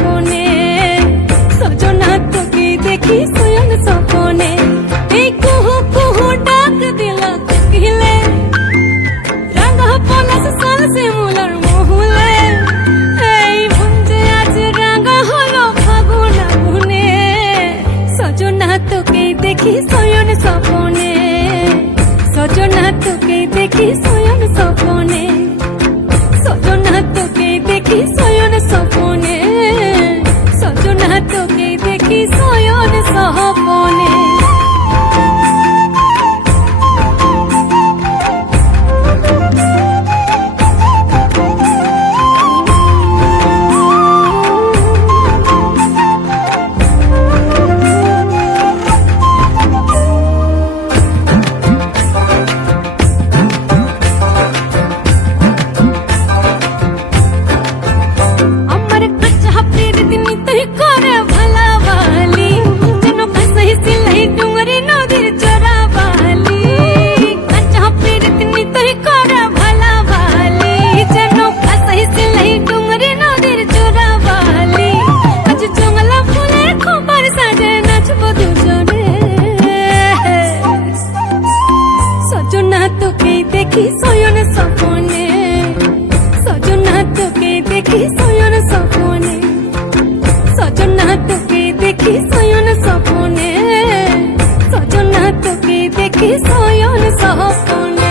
স্বপনে সজনা তোকে দেখি শয়ন স্বপনে এই কুহু কুহু ডাক দিল কোকিলে রাঙা পলাশ সাল শিমুলার মহুলে এই মন যে আজ রাঙা হলো ফাগুন আগুনে সজনা তোকে দেখি শয়ন স্বপনে সজনা তোকে দেখি শয়ন স্বপনে সজনা তোকে দেখি শয়ন স্বপনে সজনা তোকে দেখি শয়ন স্বপনে দেখি শয়ন স্বপনে সজনা তোকে দেখি শয়ন স্বপনে সজনা তোকে দেখি শয়ন স্বপনে সজনা তোকে দেখি শয়ন স্বপনে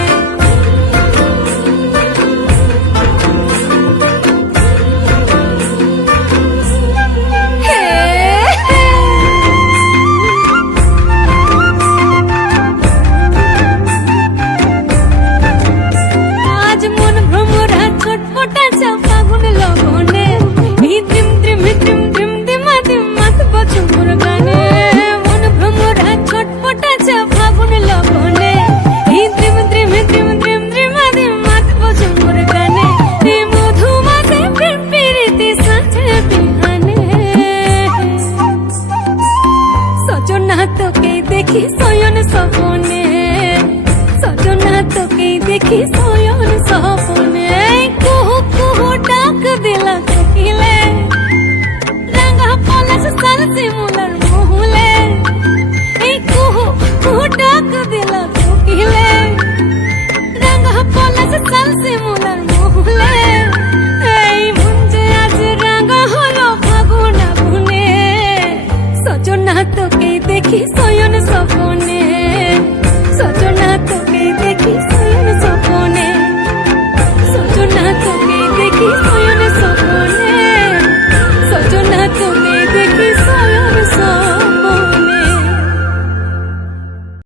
তোকে দেখি শয়ন স্বপনে সজনা তোকে দেখি শয়ন স্বপনে